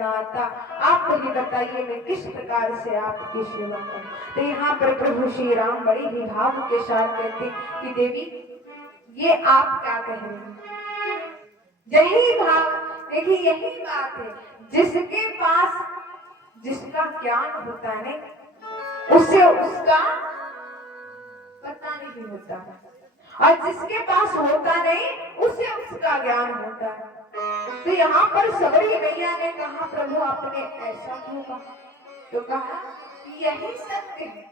करना आता, आप मुझे बताइए मैं किस प्रकार से आपकी सेवा करूं। तो यहाँ पर प्रभु श्री राम बड़े ही भाव के साथ कहते कि देवी ये आप क्या कह रहे हैं। यही भाव, देखिए यही बात है, जिसके पास जिसका ज्ञान होता है उसे उसका पता नहीं होता, और जिसके पास होता नहीं उसे उसका ज्ञान होता है। तो यहाँ पर सबरी मैया ने कहा प्रभु आपने ऐसा क्यों कहा। तो कहा कि यही सत्य है,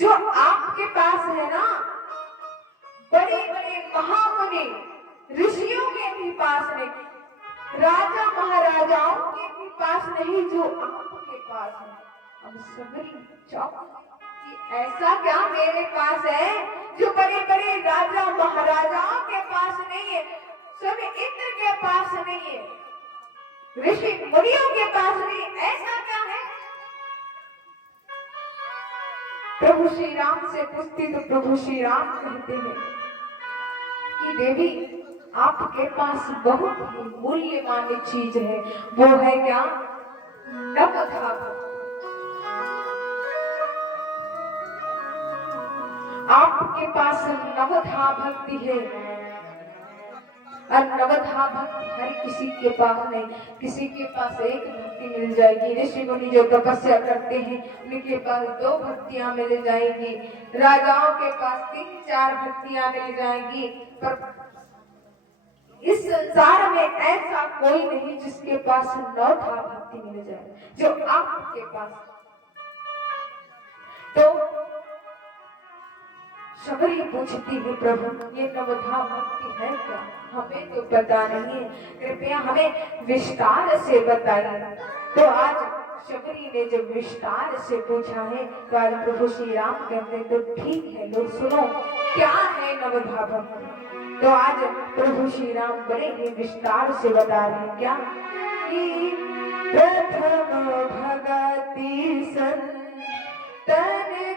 जो आपके पास है ना, बड़े बड़े महामुनि ऋषियों के भी पास नहीं, राजा महाराजाओं के भी पास नहीं, जो आपके पास है। अब सबरी चौंक कि ऐसा क्या मेरे पास है जो बड़े बड़े राजा महाराजाओं के पास नहीं है, सब इंद्र के पास नहीं है, ऋषि मुनियों के पास नहीं, ऐसा क्या है। प्रभु श्री राम से पूछती तो प्रभु श्री राम कहते हैं कि देवी आपके पास बहुत ही मूल्यवान चीज है, वो है क्या, नवधा भक्ति। आपके पास नवधा भक्ति है, और नवधा भक्ति हर किसी के पास नहीं, किसी के पास एक भक्ति मिल जाएगी। ऋषि मुनि जो तपस्या करते हैं उनके पास 2 भक्तियां मिल जाएगी, राजाओं के पास 3-4 भक्तियां मिल जाएगी, पर इस संसार में ऐसा कोई नहीं जिसके पास नवधा भक्ति मिल जाए जो आपके पास। तो सबरी पूछती है प्रभु ये नवधा भक्ति है क्या, हमें तो पता नहीं है, कृपया हमें विस्तार से बताइए। तो आज सबरी ने जब विस्तार से पूछा है तो आज प्रभु श्री राम कहते तो ठीक है लो सुनो क्या है नवधा भक्ति। तो आज प्रभु श्री राम बड़े ही विस्तार से बता रहे हैं क्या कि प्रथम भगति संतन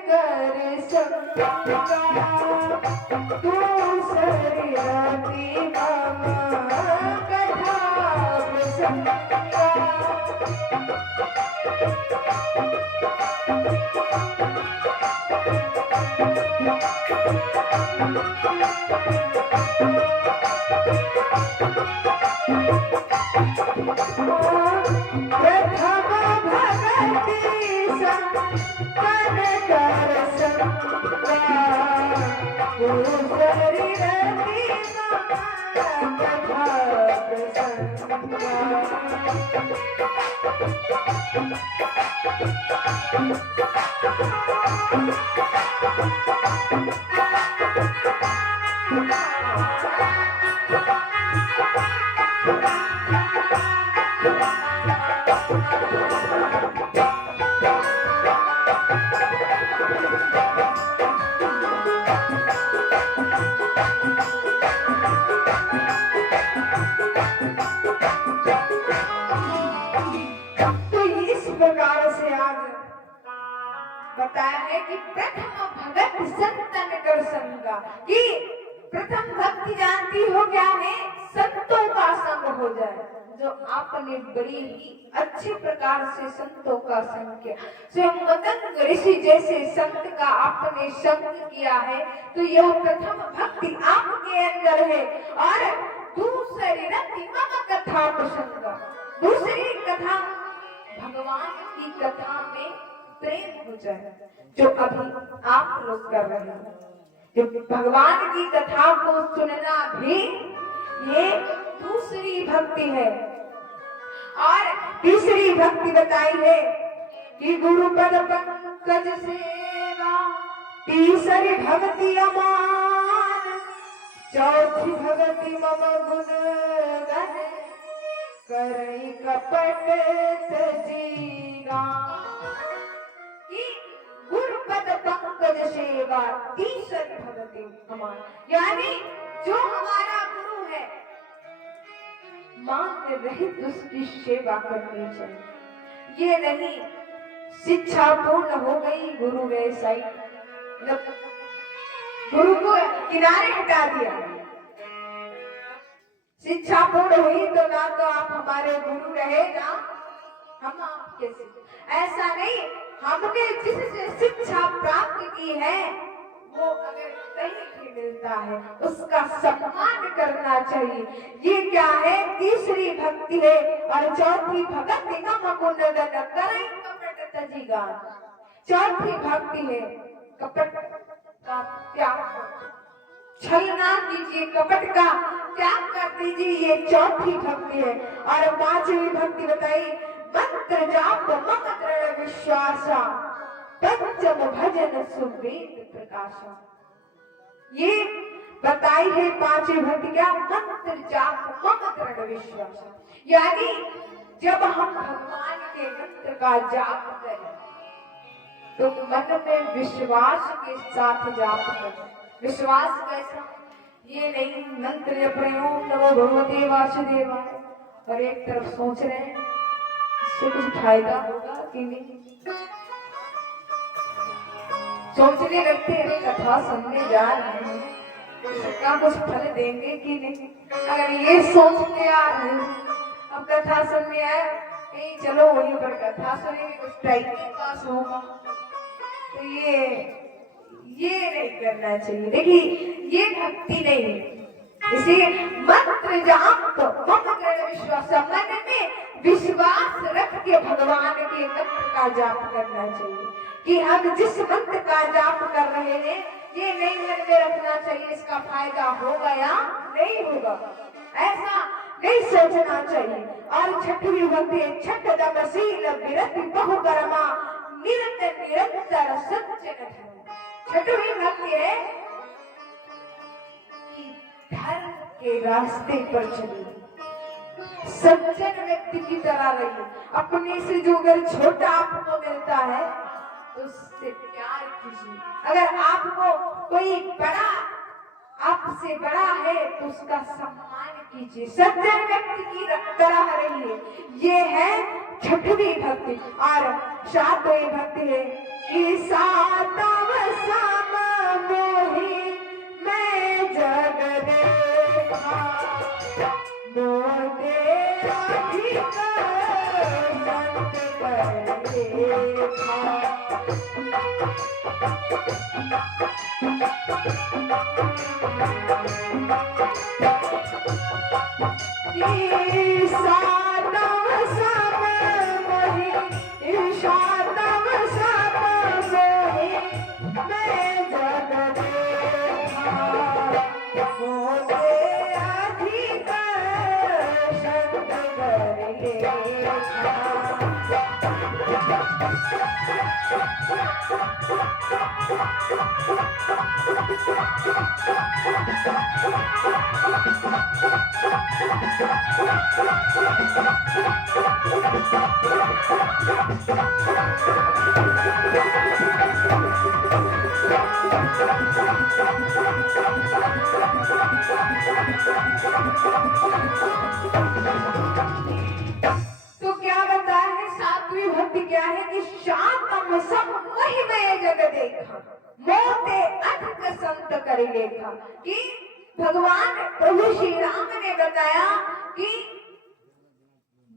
कर संगा, दूसरी रति मम कथा प्रसंगा। बताया है कि प्रथम भगत संतन कर संगा, कि प्रथम भक्ति जानती हो क्या है, संतों का संग हो जाए। जो आपने बड़ी ही अच्छे प्रकार से संतों का संग किया, स्वयं मतंग ऋषि जैसे संत का आपने संग किया है, तो यह प्रथम भक्ति आपके अंदर है। और दूसरी रति मम कथा प्रसंगा, दूसरी कथा भगवान की कथा में प्रेम हो जाए, जो अभी आप लोग कर रहे हैं। जो भगवान की कथा को सुनना भी ये दूसरी भक्ति है। और तीसरी भक्ति बताई है कि गुरु पद पंकज सेवा, तीसरी भक्ति अमान, चौथी भक्ति मम गुण गण, करई कपट तजीरा। गुरुपद पंकज सेवा तीसरी भक्ति अमान, यानी जो हमारा गुरु है मान रहित उसकी सेवा करनी चाहिए। ये नहीं शिक्षा पूर्ण हो गई गुरु गए साइड, गुरु को किनारे हटा दिया, शिक्षा पूर्ण हुई तो ना तो आप हमारे गुरु रहे ना हम आपके शिष्य। ऐसा नहीं, हमने जिससे शिक्षा प्राप्त की है वो अगर कहीं भी मिलता है उसका सम्मान करना चाहिए। ये क्या है? तीसरी भक्ति है। और चौथी भक्ति का मुकुंदन करें कपट तजीगा। चौथी भक्ति है कपट का त्याग, छलना कीजिए, कपट का त्याग कर दीजिए, ये चौथी भक्ति है। और पांचवी भक्ति बताई मंत्र जाप मम दृढ़ विश्वासा, पंचम भजन सुवेद प्रकाशा। ये बताई है पांचवी भक्ति क्या? मंत्र जाप मम दृढ़ विश्वासा, यानी जब हम भगवान के मंत्र का जाप करें तो मन में विश्वास के साथ जाप करें। विश्वास कैसा? ये नहीं मंत्र जप रहे हो नमो भगवते वासुदेवाय और एक तरफ सोच रहे हैं इससे कुछ फायदा होगा कि नहीं, सोचने लगते हैं कथा सुनने जा रहे हैं इसका कुछ फल देंगे कि नहीं। अगर ये सोच के आ रहे हैं अब कथा सुनने आए नहीं, चलो वहीं पर कथा सुनेंगे कुछ टाइम पास होगा, तो ये नहीं करना चाहिए। देखिए ये भक्ति नहीं है। इसे मंत्र जाप मम दृढ़ विश्वास, मन में विश्वास रख के भगवान के मंत्र का जाप करना चाहिए कि हम जिस मंत्र का जाप कर रहे हैं ये नहीं मन में रखना चाहिए इसका फायदा होगा या नहीं होगा, ऐसा नहीं सोचना चाहिए। और छठवीं भक्ति छठ दमशील विरति बहुकर्मा निरत निरंतर सज्जन धर्म। छठवीं भक्ति है कि धर्म के रास्ते पर चलिए, सज्जन व्यक्ति की तरह रहिए। अपने से जो अगर छोटा आपको मिलता है तो उससे प्यार कीजिए, अगर आपको कोई बड़ा आपसे बड़ा है तो उसका सम्मान कीजिए, सज्जन व्यक्ति की तरह रहिए। ये है छठवीं भक्ति। और सातवीं भक्ति है कि सातव सम मोहि मैं जग देखा, मोदे अधिक संत कर देखा। तो क्या बताया है सातवीं भक्ति क्या है कि शांतम सब मोहि मैं जग देखा, मोते अधिक संत कर लेखा। कि भगवान प्रभु श्री राम ने बताया कि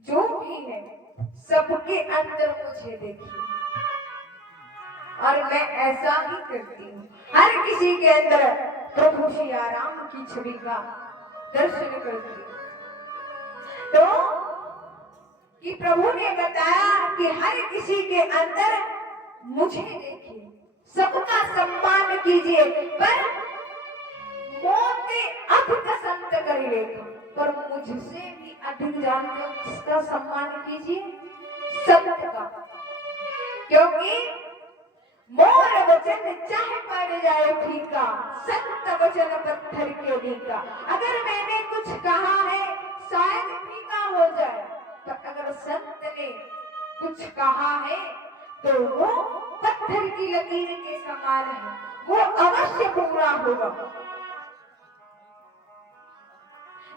जो भी है सबके अंदर मुझे देखिए और मैं ऐसा ही करती हूँ। हर किसी के अंदर प्रभु श्री राम की छवि का दर्शन करती हूँ। तो कि प्रभु ने बताया कि हर किसी के अंदर मुझे देखिए, सबका सम्मान कीजिए, पर मोते अधिक संत कर लेखा, पर मुझसे भी अधिक जानते हो किसका सम्मान कीजिए? संत का। क्योंकि मोर वचन चाहे पड़ जाए फीका, संत वचन पत्थर के नीका। अगर मैंने कुछ कहा है शायद फीका हो जाए, पर अगर संत ने कुछ कहा है तो वो पत्थर की लकीर के समान है, वो अवश्य पूरा होगा।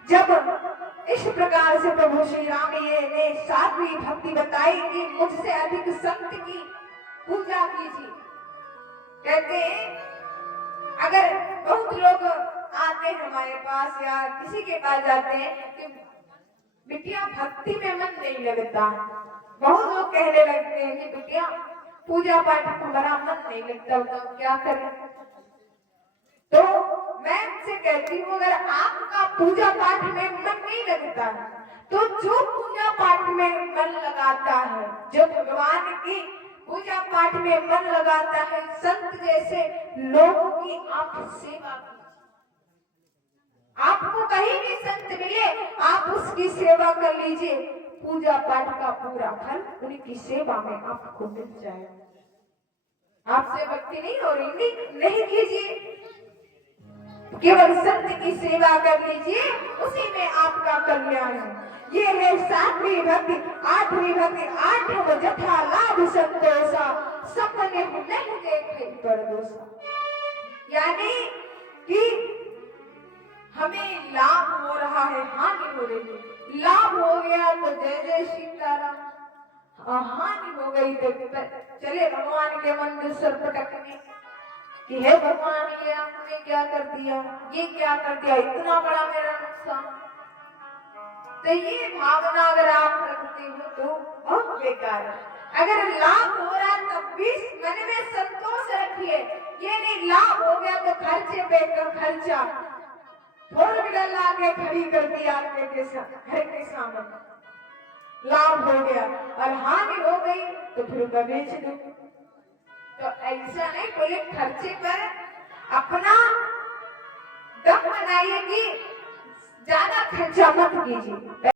जब इस प्रकार से प्रभु श्री राम ने सातवीं भक्ति बताई कि मुझसे अधिक संत की पूजा कीजिए। कहते अगर बहुत लोग आते हैं हमारे पास या किसी के पास जाते हैं कि बिटिया भक्ति में मन नहीं लगता। बहुत लोग कहने लगते हैं कि बिटिया पूजा पाठ में हमारा मन नहीं लगता, तो क्या करें? तो मैं उनसे कहती हूँ, अगर आपका पूजा पाठ में मन नहीं लगता तो जो पूजा पाठ में मन लगाता है, जो भगवान की पूजा पाठ में मन लगाता है, संत जैसे लोगों की आप सेवा कीजिए। आपको कहीं भी संत मिले, आप उसकी सेवा कर लीजिए, पूजा पाठ का पूरा फल उनकी सेवा में आपको मिल जाएगा। आपसे भक्ति नहीं हो रही, नहीं कीजिए, केवल संत की सेवा कर लीजिए, उसी में आपका कल्याण है। ये है 7वीं भक्ति। 8वीं भक्ति, 8 जथा लाभ संतोषा, सपने नहीं देखे परदोषा। यानी कि हमें लाभ हो रहा है, हानि हो रही है। लाभ हो गया तो जय जय सीताराम, हानि हो गई तो चले भगवान के मंदिर सर पटकने कि हे भगवान, ये आपने क्या कर दिया, ये क्या कर दिया, इतना बड़ा मेरा नुकसान। तो ये भावना अगर आप रखते हो तो बहुत बेकार है। अगर लाभ हो रहा तब भी मन में संतोष रखिए, ये नहीं लाभ हो गया तो खर्चे पे खर्चा, 4 व्हीलर ला के खड़ी कर दिया आपके घर के सामने, लाभ हो गया और हानि हो गई तो फिर उनका बेच दो। तो ऐसा नहीं, कोई खर्चे पर अपना दम बनाइए कि ज्यादा खर्चा मत कीजिए।